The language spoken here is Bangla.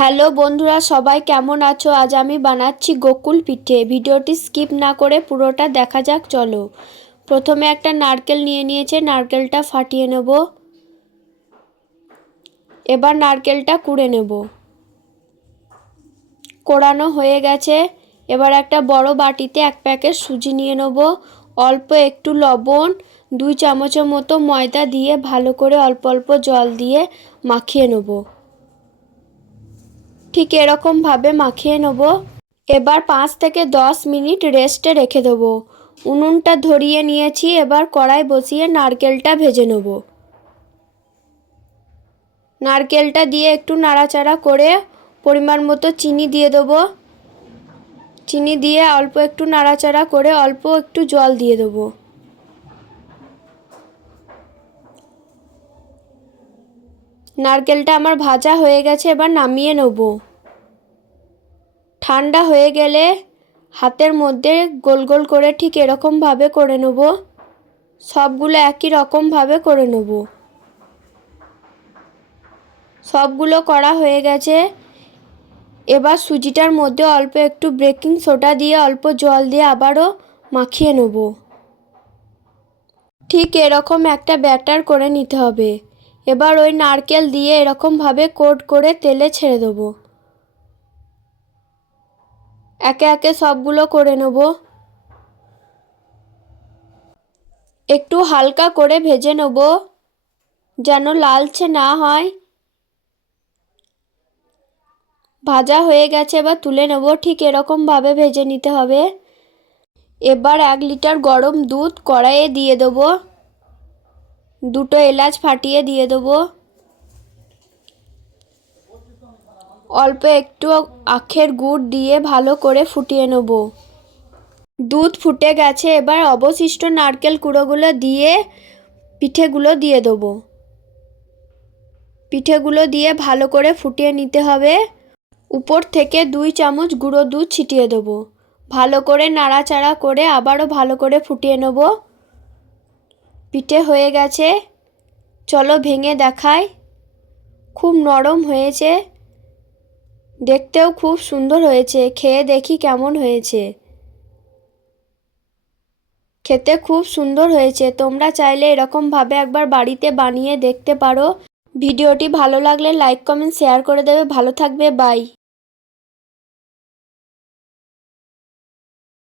হ্যালো বন্ধুরা, সবাই কেমন আছো? আজ আমি বানাচ্ছি গোকুল পিঠে। ভিডিওটি স্কিপ না করে পুরোটা দেখা যাক। চলো, প্রথমে একটা নারকেল নিয়ে নিয়েছে, নারকেলটা ফাটিয়ে নেব। এবার নারকেলটা কুড়ে নেব। কোড়ানো হয়ে গেছে। এবার একটা বড় বাটিতে এক প্যাকেট সুজি নিয়ে নেব। অল্প একটু লবণ, 2 চামচের মতো ময়দা দিয়ে ভালো করে অল্প অল্প জল দিয়ে মাখিয়ে নেব। ঠিক এরকম ভাবে মাখিয়ে নেব। এবার 5 থেকে 10 মিনিট রেস্টে রেখে দেবো। উনুনটা ধরিয়ে নিয়েছি। এবার কড়াই বসিয়ে নারকেলটা ভেজে নেব। নারকেলটা দিয়ে একটু নাড়াচাড়া করে পরিমাণ মতো চিনি দিয়ে দেবো। চিনি দিয়ে অল্প একটু নাড়াচাড়া করে অল্প একটু জল দিয়ে দেবো। নারকেলটা আমার ভাজা হয়ে গেছে, এবার নামিয়ে নেব। ঠান্ডা হয়ে গেলে হাতের মধ্যে গোল গোল করে ঠিক এরকমভাবে করে নেব। সবগুলো একই রকমভাবে করে নেব। সবগুলো করা হয়ে গেছে। এবার সুজিটার মধ্যে অল্প একটু বেকিং সোডা দিয়ে অল্প জল দিয়ে আবারও মাখিয়ে নেব। ঠিক এরকম একটা ব্যাটার করে নিতে হবে। এবার ওই নারকেল দিয়ে এরকমভাবে কোট করে তেলে ছেড়ে দেবো। একে একে সবগুলো করে নেব। একটু হালকা করে ভেজে নেব, যেন লালচে না হয়। ভাজা হয়ে গেছে, এবার তুলে নেব। ঠিক এরকমভাবে ভেজে নিতে হবে। এবার 1 লিটার গরম দুধ কড়াইয়ে দিয়ে দেবো। 2টো এলাচ ফাটিয়ে দিয়ে দেবো। অল্প একটু আখের গুড় দিয়ে ভালো করে ফুটিয়ে নেব। দুধ ফুটে গেছে। এবার অবশিষ্ট নারকেল কুড়োগুলো দিয়ে পিঠেগুলো দিয়ে দেবো। পিঠেগুলো দিয়ে ভালো করে ফুটিয়ে নিতে হবে। উপর থেকে 2 চামচ গুঁড়ো দুধ ছিটিয়ে দেবো। ভালো করে নাড়াচাড়া করে আবারও ভালো করে ফুটিয়ে নেব। পিঠে হয়ে গেছে। চলো ভেঙে দেখাই। খুব নরম হয়েছে, দেখতেও খুব সুন্দর হয়েছে। খেয়ে দেখি কেমন হয়েছে। খেতে খুব সুন্দর হয়েছে। তোমরা চাইলে এরকমভাবে একবার বাড়িতে বানিয়ে দেখতে পারো। ভিডিওটি ভালো লাগলে লাইক কমেন্ট শেয়ার করে দেবে। ভালো থাকবে। বাই।